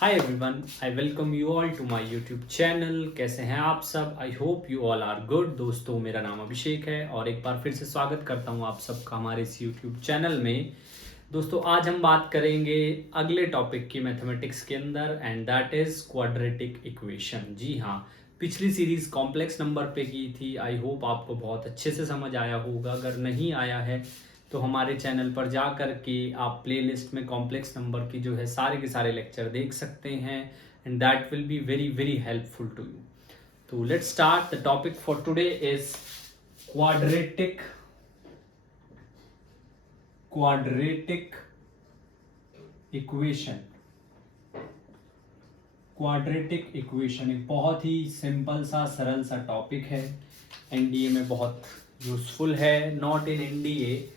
Hi everyone, I welcome you all to my YouTube channel. कैसे हैं आप सब? I hope you all are good. दोस्तों, मेरा नाम अभिषेक है और एक बार फिर से स्वागत करता हूं आप सबका हमारे इस यूट्यूब चैनल में। दोस्तों, आज हम बात करेंगे अगले टॉपिक की मैथमेटिक्स के अंदर and that is quadratic equation. जी हाँ, पिछली सीरीज कॉम्प्लेक्स नंबर पे की थी। आई होप आपको बहुत अच्छे से समझ आया होगा। अगर नहीं आया है तो हमारे चैनल पर जा कर के आप प्लेलिस्ट में कॉम्प्लेक्स नंबर की जो है सारे के सारे लेक्चर देख सकते हैं and that will be very very helpful to you. तो let's start. The topic for today is quadratic equation. Quadratic equation एक बहुत ही सिंपल सा सरल सा टॉपिक है। एनडीए में बहुत यूजफुल है। Not in NDA,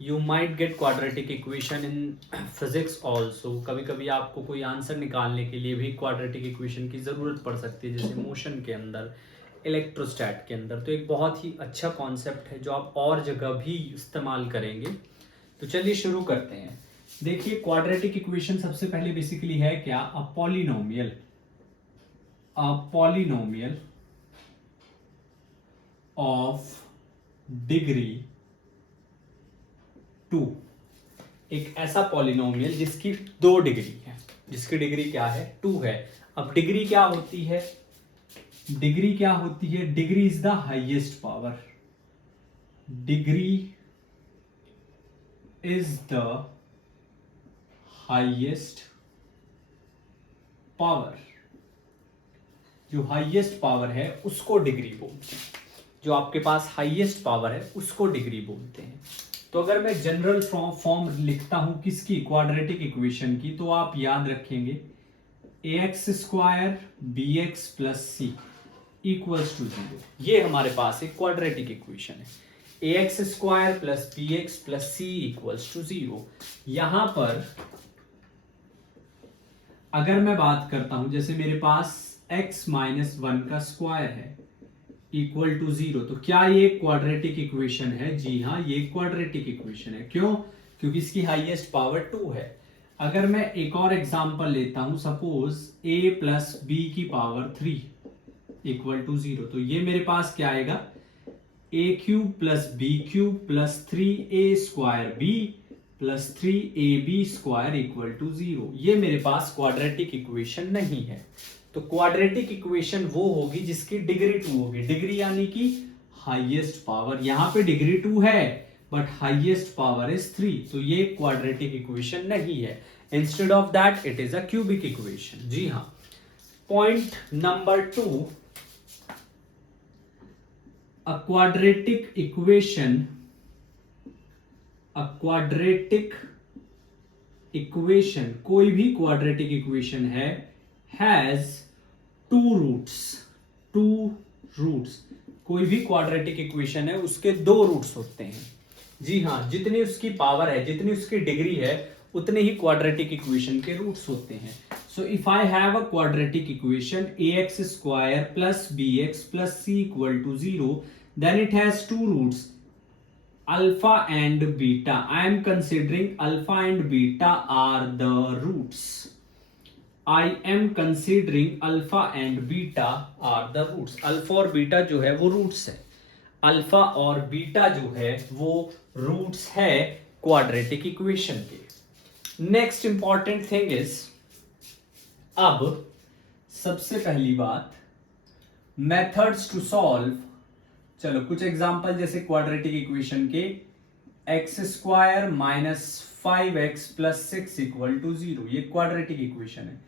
you might get quadratic equation in physics also. कभी कभी आपको कोई आंसर निकालने के लिए भी क्वाड्रेटिक इक्वेशन की ज़रूरत पड़ सकती है, जैसे मोशन के अंदर, इलेक्ट्रोस्टैट के अंदर। तो एक बहुत ही अच्छा कॉन्सेप्ट है जो आप और जगह भी इस्तेमाल करेंगे। तो चलिए शुरू करते हैं। देखिए, क्वाड्रेटिक इक्वेशन सबसे पहले बेसिकली है क्या? A polynomial of degree 2। एक ऐसा पॉलिनोमियल जिसकी 2 डिग्री है, जिसकी डिग्री क्या है? 2 है। अब डिग्री क्या होती है? Degree is the highest power. Degree is the highest power. जो हाईएस्ट पावर है उसको डिग्री बोलते हैं। जो आपके पास हाईएस्ट पावर है उसको डिग्री बोलते हैं। तो अगर मैं जनरल फॉर्म लिखता हूं किसकी? क्वाड्रेटिक इक्वेशन की, तो आप याद रखेंगे ax² bx plus c equals to 0। ये हमारे पास एक क्वाड्रेटिक इक्वेशन है। ax² plus bx plus c equals to 0। यहां पर अगर मैं बात करता हूं, जैसे मेरे पास x माइनस 1 का स्क्वायर है इक्वल टू 0, तो क्या ये क्वाड्रेटिक इक्वेशन है? जी हाँ, ये क्वाड्रेटिक इक्वेशन है। क्यों? क्योंकि इसकी हाईएस्ट पावर 2 है। अगर मैं एक और एग्जांपल लेता हूं, सपोज a प्लस बी की पावर 3 इक्वल टू 0, तो ये मेरे पास क्या आएगा? a³ plus b³ plus 3a² b plus 3ab² equal to 0। ये मेरे पास क्वाड्रेटिक इक्वेशन नहीं है। तो क्वाड्रेटिक इक्वेशन वो होगी जिसकी डिग्री 2 होगी। डिग्री यानी कि हाईएस्ट पावर। यहां पे डिग्री 2 है बट हाईएस्ट पावर इज 3, तो ये क्वाड्रेटिक इक्वेशन नहीं है। Instead of that it is a cubic equation. जी हाँ। Point number 2, a quadratic equation, कोई भी क्वाड्रेटिक इक्वेशन है, हैज 2 रूट्स। कोई भी क्वाड्रेटिक इक्वेशन है उसके 2 रूट्स होते हैं। जी हाँ, जितनी उसकी पावर है, जितनी उसकी डिग्री है, उतने ही क्वाड्रेटिक इक्वेशन के रूट्स होते हैं। So if I have a quadratic equation ax² plus bx plus c equal to 0, then it has 2 roots, alpha and beta. I am considering alpha and beta are the roots. I am considering alpha and beta are the roots. Alpha और beta जो है वो roots है। Alpha और beta जो है वो roots है क्वाड्रेटिक इक्वेशन के। नेक्स्ट इंपॉर्टेंट थिंग इज, अब सबसे पहली बात, मेथड्स टू सॉल्व। चलो कुछ एग्जांपल, जैसे क्वाड्रेटिक इक्वेशन के x² minus 5x plus 6 equal to 0, ये क्वाड्रेटिक इक्वेशन है।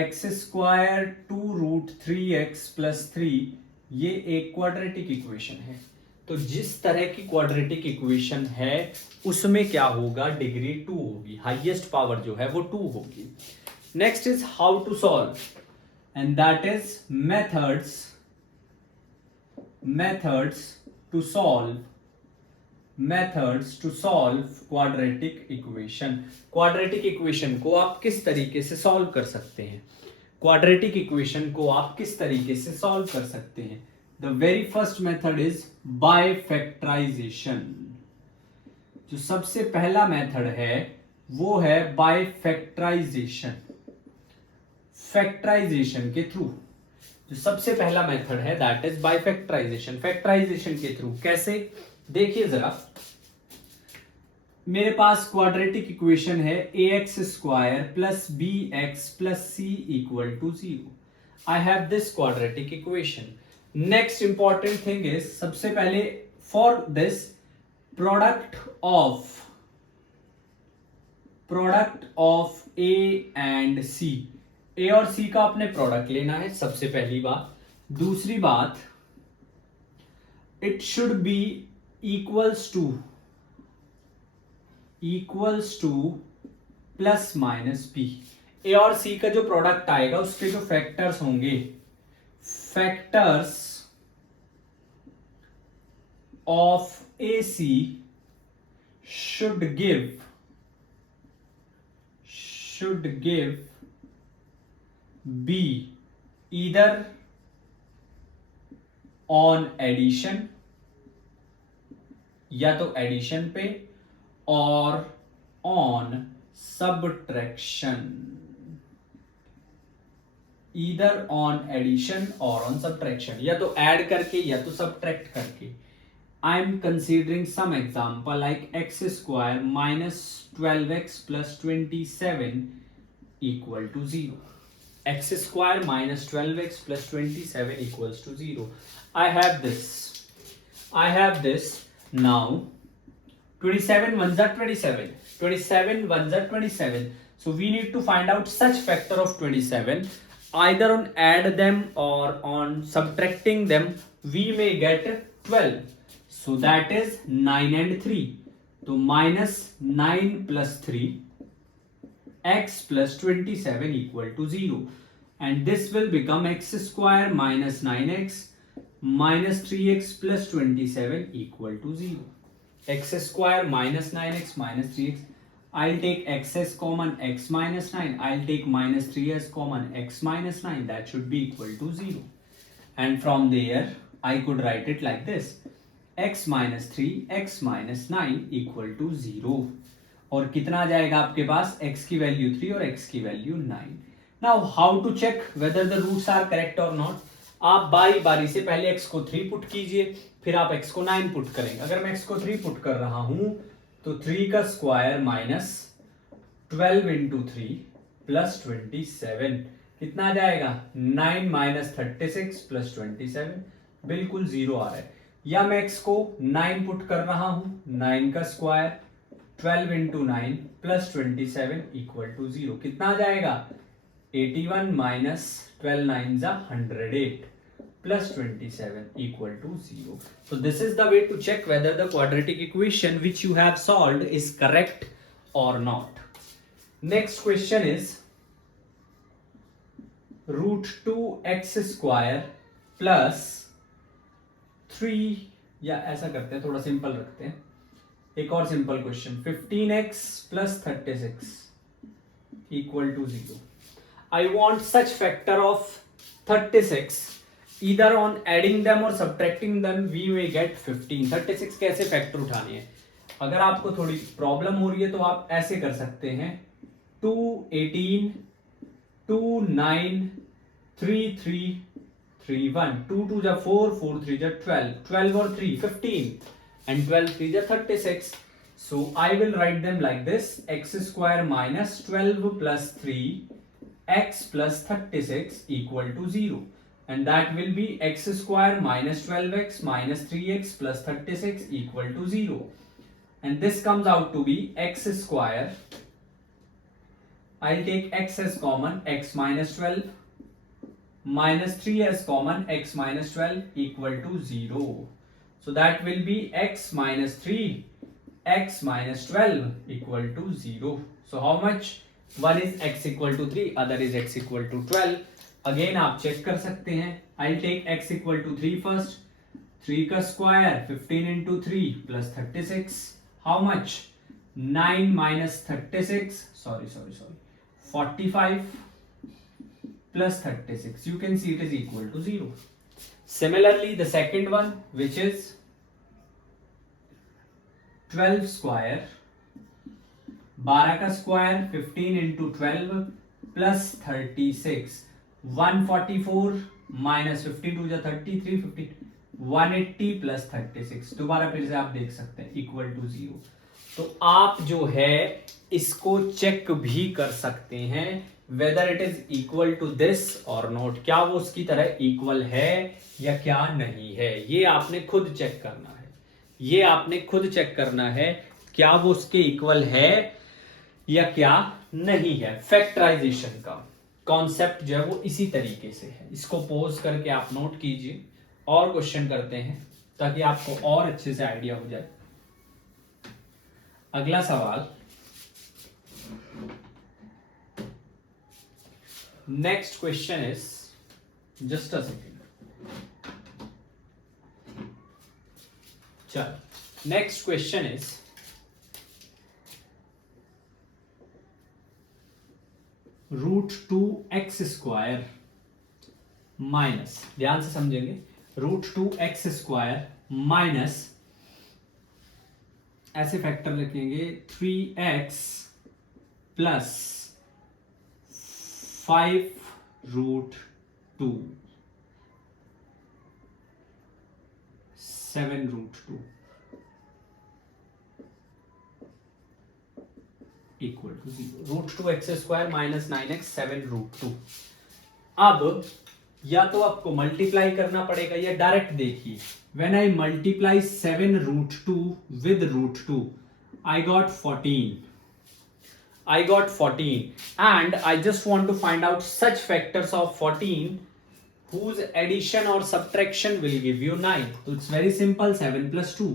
x² 2√3x प्लस 3, ये एक क्वाड्रेटिक इक्वेशन है। तो जिस तरह की क्वाड्रेटिक इक्वेशन है उसमें क्या होगा? डिग्री 2 होगी। हाईएस्ट पावर जो है वो 2 होगी। Next is how to solve, and that is methods to solve quadratic equation। Quadratic equation को आप किस तरीके से सॉल्व कर सकते हैं? क्वाड्रेटिक इक्वेशन को आप किस तरीके से सॉल्व कर सकते हैं? The very first method is by factorisation. जो सबसे पहला मेथड है वो है बाय फैक्टराइजेशन। फैक्टराइजेशन के थ्रू। जो सबसे पहला मेथड है that is by factorisation. Factorisation के थ्रू कैसे, देखिए जरा, मेरे पास क्वाड्रेटिक इक्वेशन है ax square plus bx plus c equal to 0। I have this quadratic equation. Next important thing is, सबसे पहले for this product of a and c, a और c का अपने प्रोडक्ट लेना है, सबसे पहली बात। दूसरी बात, it should be equals two plus minus b। a और c का जो प्रोडक्ट आएगा उसके जो फैक्टर्स होंगे, factors of ac should give b either on addition, या तो एडिशन पे, और on subtraction, either on addition or on subtraction, या तो ऐड करके या तो सब्ट्रैक्ट करके। I am considering some example like x square minus 12x plus 27 equal to 0. X square minus 12x plus 27 equals to 0. I have this. Now 27 ones are 27. 27 ones are 27. So we need to find out such factor of 27. Either on add them or on subtracting them, we may get 12. So that is 9 and 3. So minus 9 plus 3, x plus 27 equal to 0. And this will become x square minus 9x minus 3x plus 27 equal to 0. X square minus 9x minus 3x. I'll take x as common, x minus 9. I'll take minus 3 as common, x minus 9. That should be equal to 0. And from there, I could write it like this. x minus 3, x minus 9 equal to 0. और कितना आ जाएगा आपके पास, x की value 3 और x की value 9। Now how to check whether the roots are correct or not. आप बारी बारी से पहले x को 3 पुट कीजिए, फिर आप x को 9 पुट करेंगे। अगर मैं x को 3 पुट कर रहा हूं तो 3 का स्क्वायर माइनस 12 इंटू 3 प्लस 27, कितना आ जाएगा, 9 माइनस 36 प्लस 27, बिल्कुल 0 आ रहा है। या मैं x को 9 पुट कर रहा हूं, 9 का square 12 into 9 plus 27 equal to 0, कितना आ जाएगा, 81 माइनस 12 9 जा 108 plus 27 equal to 0. So this is the way to check whether the quadratic equation which you have solved is correct or not. Next question is root 2x square plus 3, या ऐसा करते हैं, थोड़ा simple रखते हैं, एक और simple question, 15x plus 36 equal to 0. I want such factor of 36. Either on adding them or subtracting them, we may get 15. 36 कैसे फैक्टर उठाने हैं, अगर आपको थोड़ी प्रॉब्लम हो रही है तो आप ऐसे कर सकते हैं, 2 18 2 9 3 3 3 1, 2 2 जा 4 4 3 जा 12, 12 और 3 15, and 12 3 जा 36. So I will write them like this, x square minus 12 plus 3 x plus 36 equal to 0. And that will be x square minus 12x minus 3x plus 36 equal to 0. And this comes out to be x square. I'll take x as common, x minus 12 minus 3 as common, x minus 12 equal to 0. So that will be x minus 3, x minus 12 equal to 0. So how much? One is x equal to 3, other is x equal to 12. Again आप check कर सकते हैं, I take x equal to 3 first, 3 का square 15 into 3 plus 36, how much, 9 minus 36, sorry 45 plus 36, you can see it is equal to 0. Similarly the second one which is 12 square, 12 का square 15 into 12 plus 36, 144 minus 52 जा 33, 50, 180 plus 36। दोबारा फिर से आप देख सकते हैं इक्वल टू 0। तो आप जो है इसको चेक भी कर सकते हैं whether it is equal to this or not, क्या वो उसकी तरह इक्वल है या क्या नहीं है। ये आपने खुद चेक करना है, ये आपने खुद चेक करना है क्या वो उसके इक्वल है या क्या नहीं है। फैक्टराइजेशन का कॉन्सेप्ट जो है वो इसी तरीके से है। इसको पोज करके आप नोट कीजिए और क्वेश्चन करते हैं ताकि आपको और अच्छे से आइडिया हो जाए। अगला सवाल, next question is, just a second, चलो next question is √2x² minus, ध्यान से समझेंगे, √2x² माइनस, ऐसे फैक्टर लिखेंगे 3x plus 5√2 7√2 equal to 0। √2x² minus 9x 7√2। अब या तो आपको मल्टीप्लाई करना पड़ेगा या डायरेक्ट देखिए, when I multiply 7√2 with √2 I got 14, I got 14 and I just want to find out such factors of 14 whose addition or subtraction will give you 9. So it's very simple, 7 plus 2.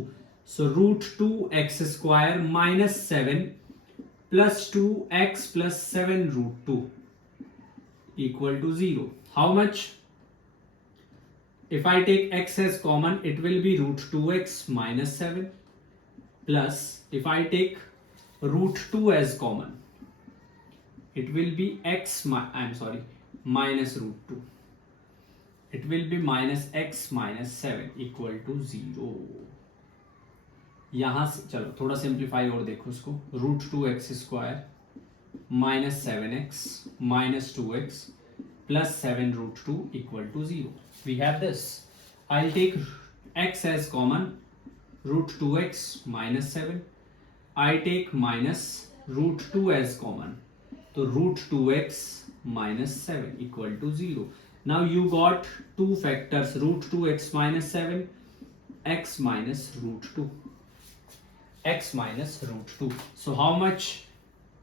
So √2x² minus 7 plus 2x plus 7√2 equal to 0. How much? If I take x as common, it will be √2x minus 7 plus, if I take √2 as common, it will be minus √2. It will be minus x minus 7 equal to 0. यहां से चलो थोड़ा simplify और देखो उसको, √2x² minus 7x minus 2x plus 7√2 equal to 0. We have this. I'll take x as common, √2x minus 7. I take minus √2 as common, so √2x minus 7 equal to 0. Now you got two factors, √2x minus 7, x minus √2, x minus √2. So how much?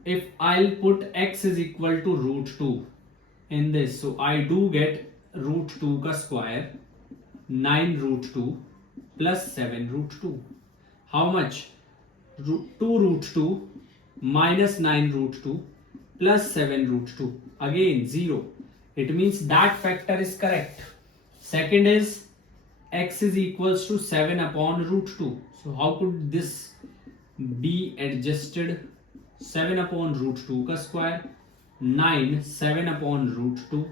If I'll put x is equal to √2 in this, so I do get √2 ka square 9√2 plus 7√2. How much? 2√2 minus 9√2 plus 7√2, again 0. It means that factor is correct. Second is x is equals to 7 upon √2. So how could this be adjusted? 7 upon √2 ka square 9, 7 upon √2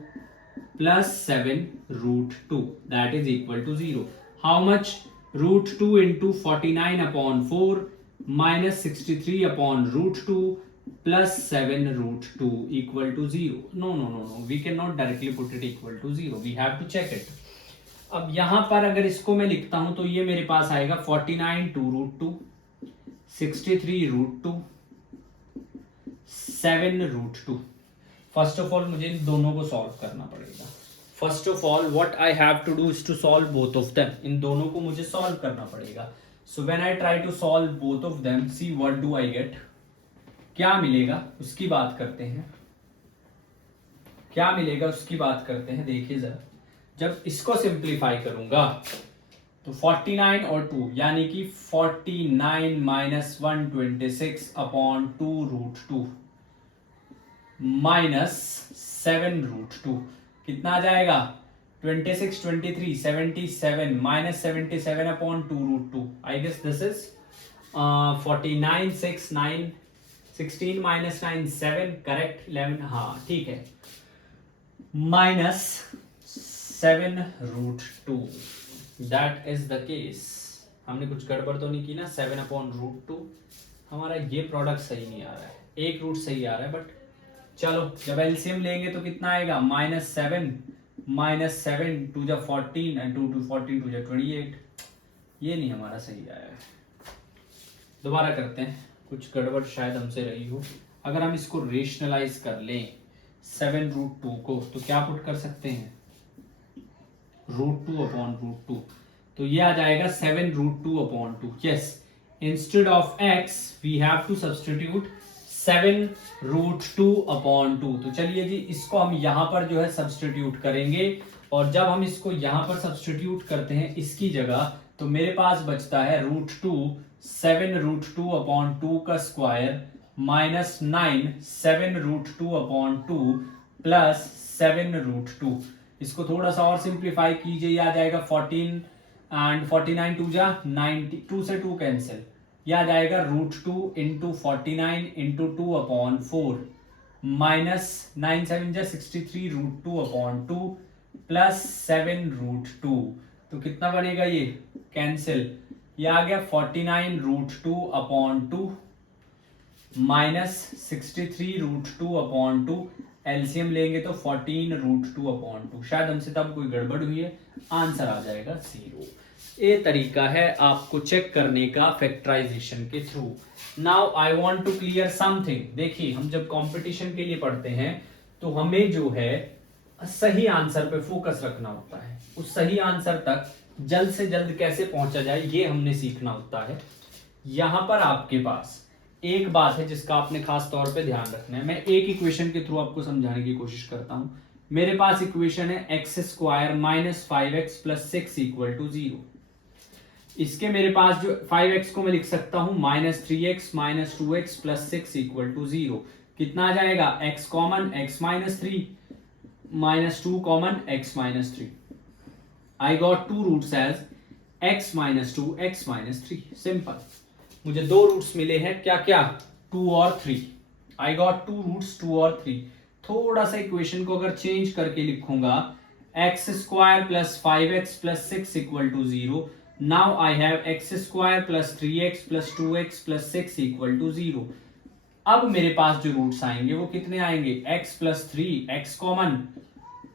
plus 7√2, that is equal to 0. How much? √2 into 49 upon 4 minus 63 upon √2 plus 7√2 equal to 0. No, we cannot directly put it equal to 0. We have to check it. अब यहां पर अगर इसको मैं लिखता हूं तो ये मेरे पास आएगा 49 2√2, 63√2, 7√2. फर्स्ट ऑफ ऑल मुझे इन दोनों को सॉल्व करना पड़ेगा. First of all what I have to do is to solve both of them. इन दोनों को मुझे सॉल्व करना पड़ेगा. So when I try to solve both of them, see what do I get? क्या मिलेगा उसकी बात करते हैं. क्या मिलेगा उसकी बात करते हैं. देखिए जरा, जब इसको सिंप्लीफाई करूंगा तो 49 और 2 यानी कि 49 माइनस 126 अपॉन 2√2 माइनस 7√2 कितना आ जाएगा? 26, 23, 77 minus 77 upon 2√2. I guess this is 49, 6, 9, 16 minus 9, 7, correct, 11, हाँ ठीक है, minus 7√2. That is the case. हमने कुछ गड़बड़ तो नहीं की ना. 7 upon √2 हमारा ये प्रोडक्ट सही नहीं आ रहा है. एक रूट सही आ रहा है बट चलो जब एलसीएम लेंगे तो कितना आएगा, -7 टू जा 14 एंड 2 टू 14 टू जा 28। ये नहीं हमारा सही आया है। दोबारा करते हैं, कुछ गड़बड़ शायद हमसे रही हो। अगर हम इसको रेशनलाइज कर लें 7√2 को, तो क्या पुट कर सकते हैं, √2/√2, तो ये आ जाएगा 7√2/2। Yes, instead of x we have to substitute 7√2/2। तो चलिए जी, इसको हम यहां पर जो है सब्स्टिट्यूट करेंगे, और जब हम इसको यहां पर सब्स्टिट्यूट करते हैं इसकी जगह, तो मेरे पास बचता है √2 7√2/2 का स्क्वायर -9 7√2/2 प्लस 7√2। इसको थोड़ा सा और सिंप्लीफाई कीजिए, ये आ जाएगा 14 एंड 49 टू जा 90, 2 से 2 कैंसिल, यह आ जाएगा √2 इंटू 49 इंटू 2/4 माइनस 9 7 जा 63 √2/2 प्लस 7√2। तो कितना बनेगा, ये कैंसिल, ये आ गया 49 √2/2 माइनस 63 √2/2। एलसीएम लेंगे तो 14 √2/2। शायद हमसे तब कोई गड़बड़ हुई है, आंसर आ जाएगा 0। ये तरीका है आपको चेक करने का फैक्टराइजेशन के through. Now I want to clear something. देखिए, हम जब कंपटीशन के लिए पढ़ते हैं तो हमें जो है सही आंसर पे फोकस रखना होता है, उस सही आंसर तक जल्द से जल्द कैसे पहुंचा जाए ये हमने सीखना होता है। यहां पर आपके पास एक बात है जिसका आपने खास तौर पे ध्यान रखना है। मैं एक इक्वेशन के थ्रू आपको समझाने की कोशिश करता हूं। मेरे पास इक्वेशन है x² - 5x + 6 = 0। इसके मेरे पास जो 5x को मैं लिख सकता हूं -3x - 2x + 6 = 0। कितना आ जाएगा, x common x -3 -2 common x -3। I got two roots as x - 2 x -3। Simple, मुझे दो रूट्स मिले हैं, क्या क्या, 2 और 3। I got two roots 2 और 3। थोड़ा सा इक्वेशन को अगर चेंज करके लिखूंगा, x² + 5x + 6 = 0। Now I have x² + 3x + 2x + 6 = 0। अब मेरे पास जो रूट्स आएंगे वो कितने आएंगे, x + 3, x कॉमन,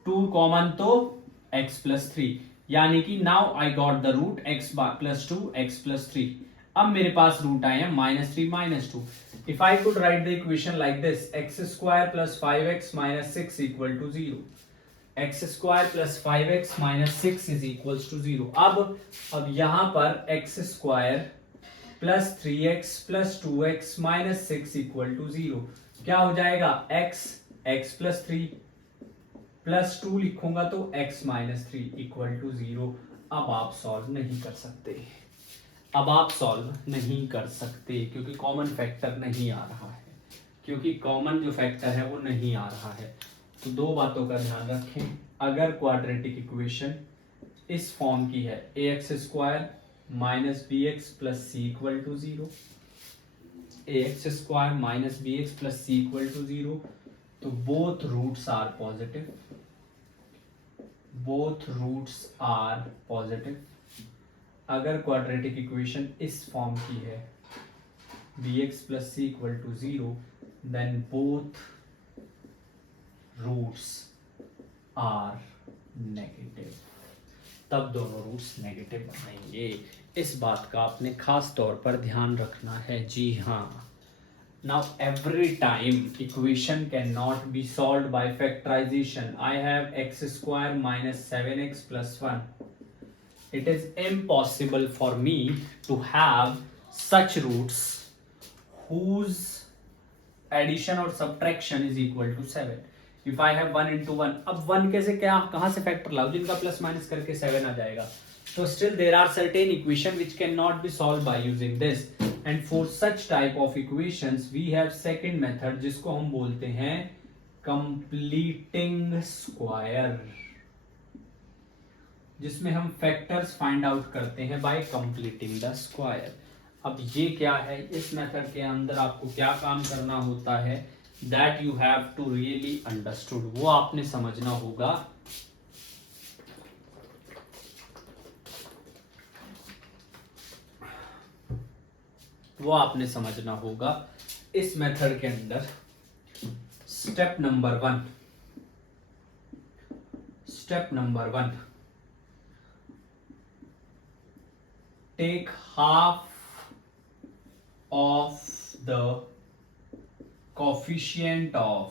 2 कॉमन तो x + 3, यानी कि now I got the root x + 2 x + 3। अब मेरे पास रूट आए हैं -3 - 2। If I could write the equation like this, x² + 5x - 6 = 0, x² + 5x - 6 = 0। अब यहां पर x² + 3x + 2x - 6 = 0। क्या हो जाएगा, x + 3 + 2 लिखूंगा तो x - 3 = 0। अब आप सॉल्व नहीं कर सकते, अब आप सॉल्व नहीं कर सकते क्योंकि कॉमन फैक्टर नहीं आ रहा है, क्योंकि कॉमन जो फैक्टर है वो नहीं आ रहा है। तो दो बातों का ध्यान रखें, अगर क्वाड्रेटिक इक्वेशन इस फॉर्म की है, ax² - bx + c = 0, ax² - bx + c = 0, तो both roots are positive, both roots are positive. अगर क्वाड्रेटिक इक्वेशन इस फॉर्म की है, bx + c = 0, then both roots are negative, तब दोनों रूट्स नेगेटिव बनेंगे। इस बात का आपने खास तौर पर ध्यान रखना है। जी हाँ, now every time equation cannot be solved by factorization. I have x² - 7x + 1. It is impossible for me to have such roots whose addition or subtraction is equal to 7. If I have 1 into 1, अब 1 कैसे, क्या कहां से factor लाऊं जिनका plus minus करके 7 आ जाएगा। So still there are certain equation which cannot be solved by using this, and for such type of equations we have second method जिसको हम बोलते हैं completing square, जिसमें हम फैक्टर्स फाइंड आउट करते हैं बाय कंप्लीटिंग द स्क्वायर। अब ये क्या है, इस मेथड के अंदर आपको क्या काम करना होता है, that you have to really understood, वो आपने समझना होगा। वो आपने समझना होगा। इस मेथड के अंदर step number one, take half of the coefficient of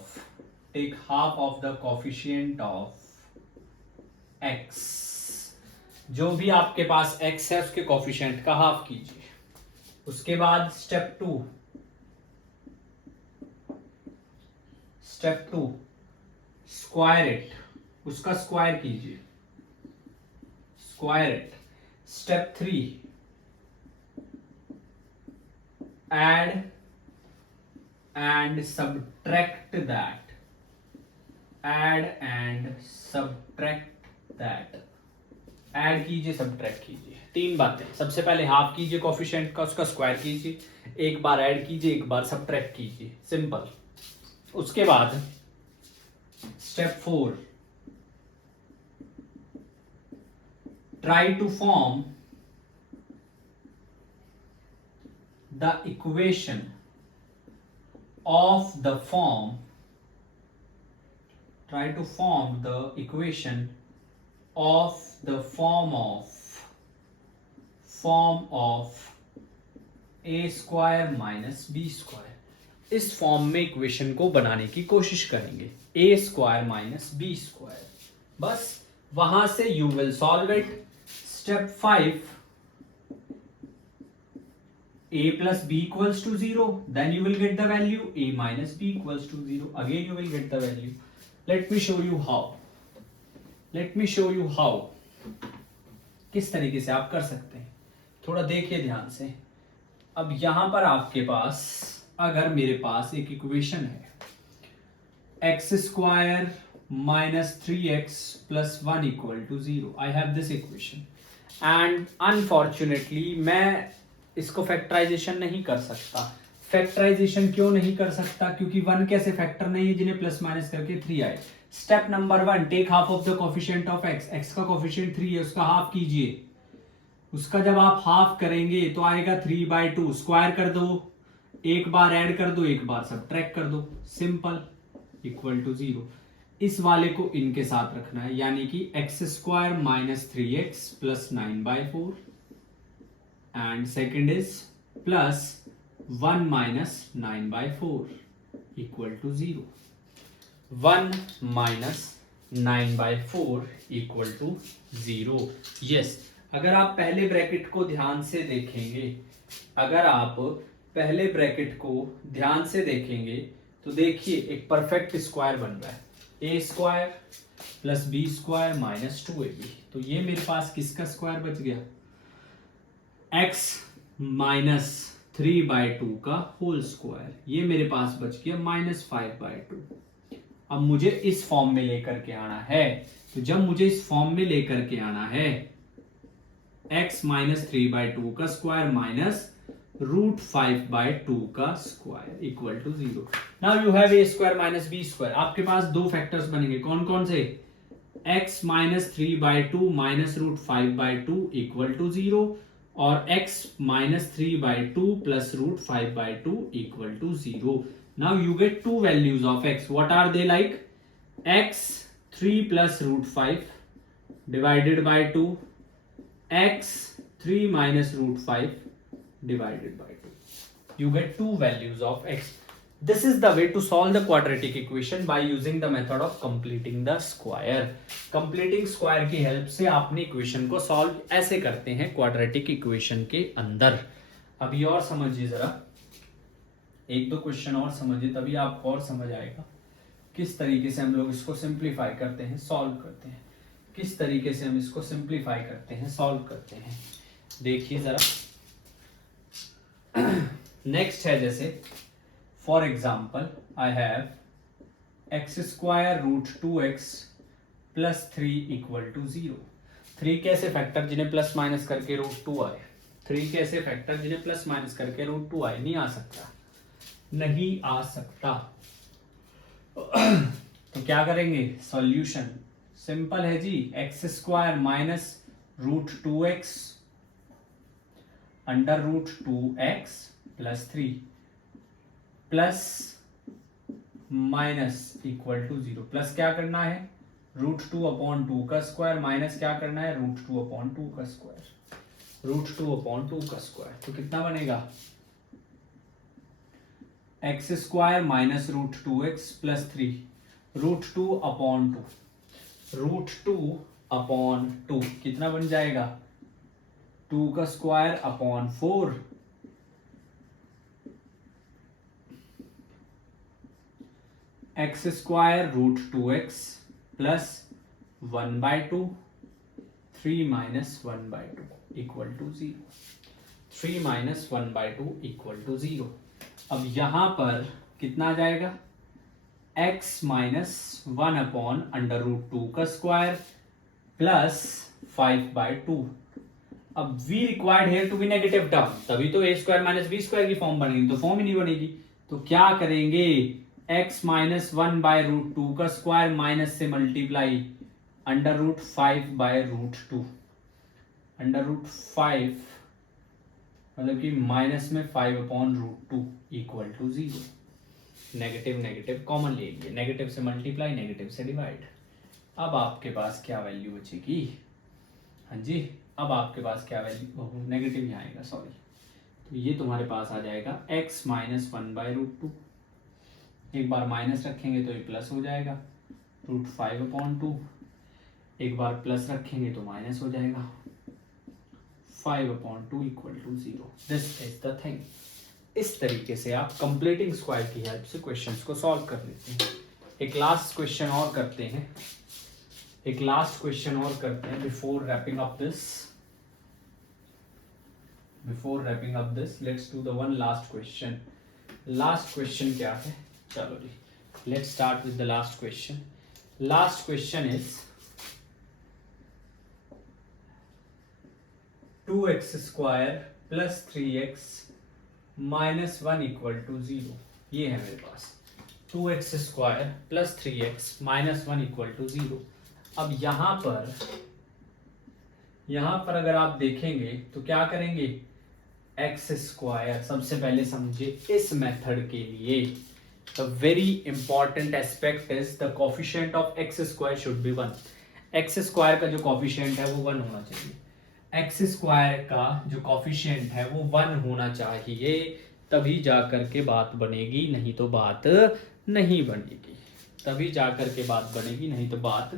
x, जो भी आपके पास x है उसके कोफिशिएंट का हाफ कीजिए। उसके बाद स्टेप टू, स्क्वायर इट, उसका स्क्वायर कीजिए, square it. Step three, add and subtract that, add कीजिए, सब्ट्रैक्ट कीजिए। तीन बातें, सबसे पहले हाफ कीजिए कोफिशिएंट का, उसका स्क्वायर कीजिए, एक बार ऐड कीजिए, एक बार सब्ट्रैक्ट कीजिए, सिंपल। उसके बाद step 4, try to form the equation of the form, try to form the equation of the form of a square minus b square। इस फॉर्म में इक्वेशन को बनाने की कोशिश करेंगे, a square minus b square। बस वहां से you will solve it। Step 5, a plus b equals to 0, then you will get the value a minus b equals to 0, again you will get the value। let me show you how किस तरीके से आप कर सकते हैं, थोड़ा देखिए ध्यान से। अब यहां पर आपके पास, अगर मेरे पास एक इक्वेशन है x square minus 3x plus 1 equal to 0, I have this equation and unfortunately मैं इसको फैक्टराइजेशन नहीं कर सकता। फैक्टराइजेशन क्यों नहीं कर सकता? क्योंकि 1 कैसे फैक्टर नहीं है जिन्हें प्लस माइनस करके 3 आए। Step number 1, take half of the coefficient of x, x का कोफिशिएंट 3 है, उसका हाफ कीजिए। उसका जब आप हाफ करेंगे तो आएगा 3/2, स्क्वायर कर दो, एक बार ऐड कर दो, एक बार सब्ट्रैक्ट कर दो, सिंपल, इक्वल टू 0। इस वाले को इनके साथ रखना है, यानी कि x square minus 3x plus 9/4 and second is plus 1 minus 9/4 equal to 0, 1 minus 9/4 equal to 0। yes, अगर आप पहले ब्रैकेट को ध्यान से देखेंगे, तो देखिए एक परफेक्ट स्क्वायर बन रहा है, a square plus b square minus 2ab। तो ये मेरे पास किसका स्क्वायर बच गया? x माइनस 3/2 का होल स्क्वायर, ये मेरे पास बच गया माइनस 5/2। अब मुझे इस फॉर्म में लेकर के आना है, तो जब मुझे इस फॉर्म में लेकर के आना है, x माइनस 3/2 का स्क्वायर माइनस √5/2 का square equal to 0। Now you have a square minus b square. आपके पास दो फैक्टर्स बनेंगे, कौन कौन से? x minus 3/2 minus √5/2 equal to 0 और x minus 3/2 plus √5/2 equal to 0। Now you get two values of x. What are they like? x 3 plus √5 divided by 2, x 3 minus √5 divided by 2. You get two values of x. This is the way to solve the quadratic equation by using the method of completing the square। Completing square की help से आपने equation को solve ऐसे करते हैं quadratic equation के अंदर। अभी और समझिए जरा, एक दो क्वेश्चन और समझिए, तभी आपको और समझ आएगा किस तरीके से हम लोग इसको सिंप्लीफाई करते हैं, सॉल्व करते हैं, किस तरीके से हम इसको सिंप्लीफाई करते हैं, सॉल्व करते हैं। देखिए जरा, नेक्स्ट है जैसे for example I have x square √2x plus 3 equal to 0। 3 कैसे फैक्टर जिन्हें प्लस माइनस करके √2 आए, 3 कैसे फैक्टर जिन्हें प्लस माइनस करके √2 आए, नहीं आ सकता, नहीं आ सकता। तो क्या करेंगे? सॉल्यूशन सिंपल है जी, x square minus √2x under √2x plus 3 plus minus equal to 0, plus क्या करना है √2/2 का स्क्वायर, माइनस क्या करना है √2/2 का स्क्वायर, √2/2 का स्क्वायर। तो कितना बनेगा x² माइनस √2x प्लस 3 √2/2, √2/2 कितना बन जाएगा 2 का square upon 4 x² √2x plus 1/2 3 minus 1/2 equal to 0, 3 minus 1/2 equal to 0। अब यहां पर कितना आ जाएगा x माइनस 1/√2 का स्क्वायर प्लस 5/2। अब v required here to be negative term, तभी तो a² माइनस b² की फॉर्म बनेगी, तो फॉर्म ही नहीं बनेगी। तो क्या करेंगे x माइनस 1/√2 का स्क्वायर माइनस से मल्टीप्लाई √5/√2, √5 मतलब कि माइनस में 5/√2 equal to 0। Negative negative common ले लीजिए, नेगेटिव से मल्टीप्लाई नेगेटिव से डिवाइड। अब आपके पास क्या वैल्यू बचेगी, हाँ जी अब आपके पास क्या वैल्यू, नेगेटिव ही आएगा सॉरी, तो ये तुम्हारे पास आ जाएगा x माइनस 1/√2, एक बार माइनस रखेंगे तो ये प्लस हो जाएगा √5/2, एक बार प्लस रखेंगे तो माइनस हो जाएगा 5/2 equal to 0। This is the thing. इस तरीके से आप कंप्लीटिंग स्क्वायर की हेल्प से क्वेश्चंस को सॉल्व कर लेते हैं। एक लास्ट क्वेश्चन और करते हैं, एक लास्ट क्वेश्चन और करते हैं before wrapping up this, before wrapping up this let's do the one last question. Last question क्या है, चलो जी let's start with the last question. Last question is 2x² plus 3x minus 1 equal to 0। ये है मेरे पास 2x² plus 3x minus 1 equal to 0। अब यहां पर अगर आप देखेंगे तो क्या करेंगे x², सबसे पहले समझे इस मेथड के लिए the very important aspect is the coefficient of x² should be 1। x² का जो कोफिशिएंट है वो 1 होना चाहिए, x² का जो कोफिशिएंट है वो 1 होना चाहिए, तभी जाकर के बात बनेगी, नहीं तो बात नहीं बनेगी, तभी जाकर के बात बनेगी, नहीं तो बात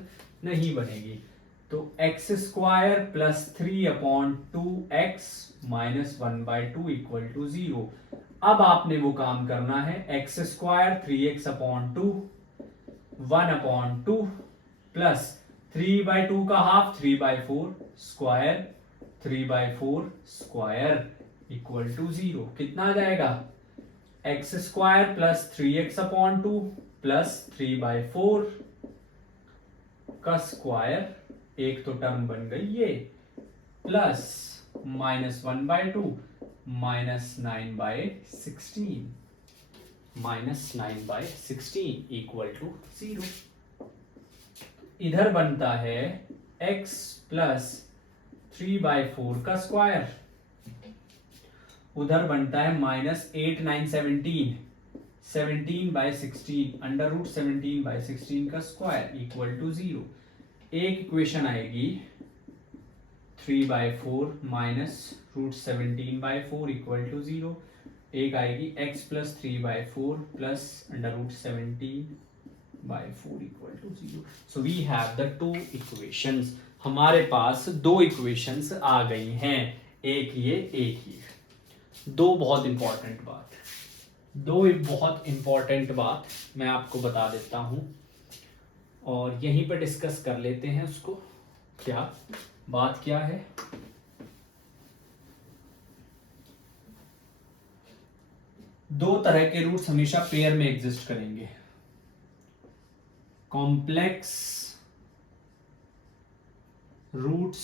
नहीं बनेगी। तो x² plus 3/2x minus 1/2 equal to 0। अब आपने वो काम करना है x² 3x/2 1/2 प्लस 3/2 का half 3/4 square 3/4 square equal to 0। कितना आ जाएगा x² प्लस 3x/2 प्लस 3/4 का स्क्वायर, एक तो टर्म बन गई ये, plus minus 1/2 minus 9/16 minus 9/16 equal to 0। इधर बनता है x प्लस 3/4 का स्क्वायर, उधर बनता है माइनस 8 9 17 17/16 √17/16 का स्क्वायर इक्वल टू 0। एक इक्वेशन आएगी 3/4 माइनस √17/4 इक्वल टू 0, एक आएगी x plus 3/4 plus √17/4 equal to 0। So we have the two equations, हमारे पास दो इक्वेशंस आ गई हैं, एक ये एक ये। दो बहुत इंपॉर्टेंट बात मैं आपको बता देता हूं और यहीं पर डिस्कस कर लेते हैं उसको। क्या बात क्या है, दो तरह के रूट्स हमेशा पेयर में एग्जिस्ट करेंगे, complex roots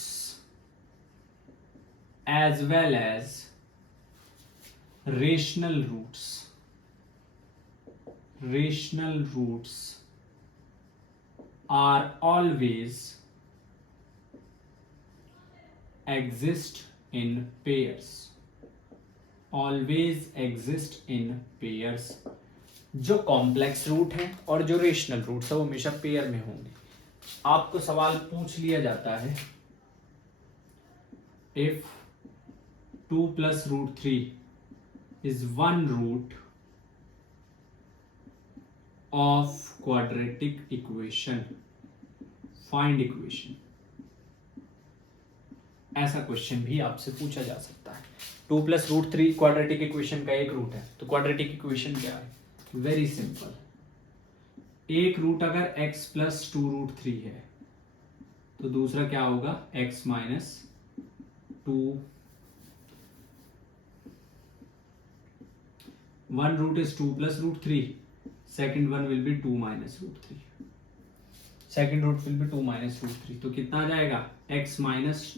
as well as rational roots are always exist in pairs, जो कॉम्प्लेक्स रूट है और जो रेशनल रूट्स है वो हमेशा पेयर में होंगे। आपको सवाल पूछ लिया जाता है, if 2 + √3 is one root of quadratic equation, find equation। ऐसा क्वेश्चन भी आपसे पूछा जा सकता है। 2 + √3 क्वाड्रेटिक इक्वेशन का एक रूट है, तो क्वाड्रेटिक इक्वेशन क्या है? वेरी सिंपल, एक रूट अगर x + 2√3 है तो दूसरा क्या होगा? x - 2। one root is 2 + √3, second one will be 2 - √3, second root will be 2 - √3, तो कितना आ जाएगा? x -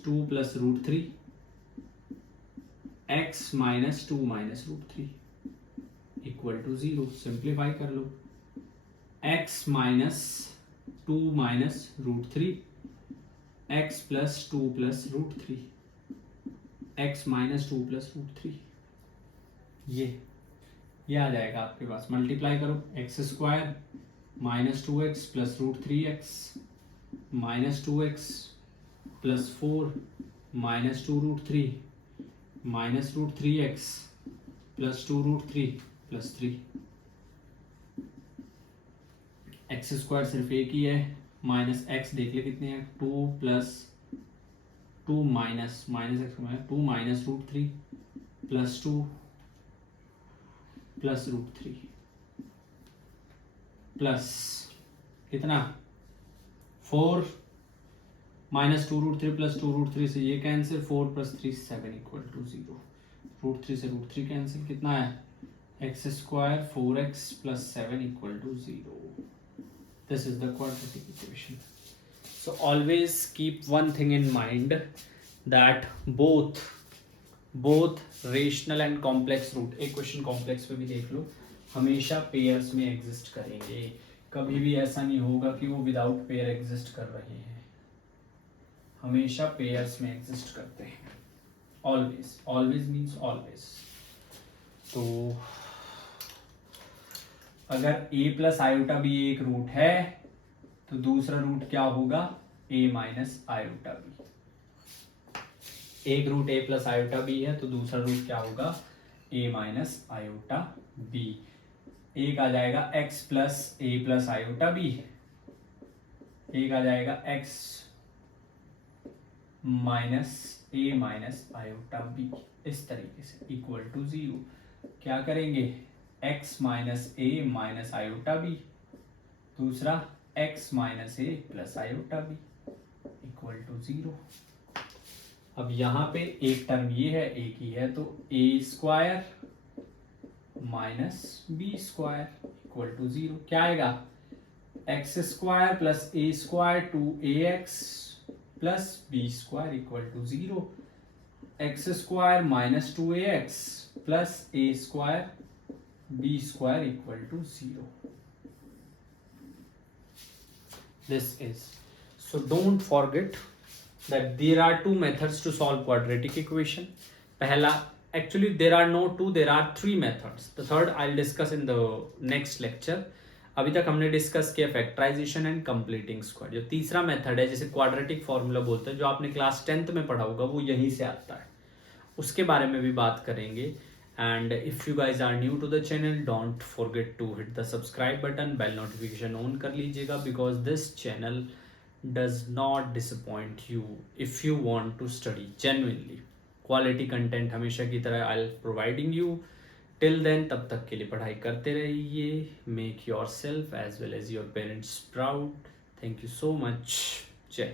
2 + √3, x - 2 - √3 equal to 0। Simplify कर लो, x - 2 - √3, x + 2 + √3, x - 2 + √3, ये आ जाएगा आपके पास। मल्टीप्लाई करो, x² - 2x + √3x -2x + 4 - 2√3 -√3x + 2√3 + 3। x² सिर्फ एक ही है, माइनस x देख ले कितने हैं? 2 + 2 माइनस x 2 - √3 + 2 + √3 प्लस कितना? 4 - 2√3 + 2√3 से ये कैंसिल, 4 + 3 7 = 0। √3 से √3 कैंसिल, कितना है? x² 4x + 7 = 0। This is the quadratic equation. So always keep one thing in mind, that both rational and complex root, एक क्वेश्चन कॉम्प्लेक्स में भी देख लो, हमेशा पेयर्स में एग्जिस्ट करेंगे। कभी भी ऐसा नहीं होगा कि वो विदाउट पेयर एग्जिस्ट कर रहे हैं, हमेशा पेयर्स में एग्जिस्ट करते हैं। Always, always means always. तो अगर a + i एक रूट है तो दूसरा रूट क्या होगा? a - i। एक रूट a + i है तो दूसरा रूट क्या होगा? a - i। एक आ जाएगा x + a + i, एक आ जाएगा x - a - i। इस तरीके से इक्वल टू 0। क्या करेंगे? x - a - i, दूसरा x - a + i equal to 0। अब यहाँ पे एक टर्म ये है, एक ही है, तो a² - b² इक्वल टू 0। क्या आएगा? x² + a² 2ax + b² equal to 0। x² - 2ax + a² b² equal to 0। This is, so don't forget that there are two methods to solve quadratic equation. पहला, actually there are no two, there are three methods. The third I'll discuss in the next lecture. अभी तक हमने discuss किया factorisation and completing square. जो तीसरा method है, जिसे quadratic formula बोलते हैं, जो आपने क्लास 10th में पढ़ा होगा, वो यहीं से आता है, उसके बारे में भी बात करेंगे। And if you guys are new to the channel, don't forget to hit the subscribe button, bell notification on कर लीजिएगा, because this channel does not disappoint you if you want to study genuinely. Quality content हमेशा की तरह I'll providing you. Till then, तब तक के लिए पढ़ाई करते रहिए। Make yourself as well as your parents proud. Thank you so much. जय।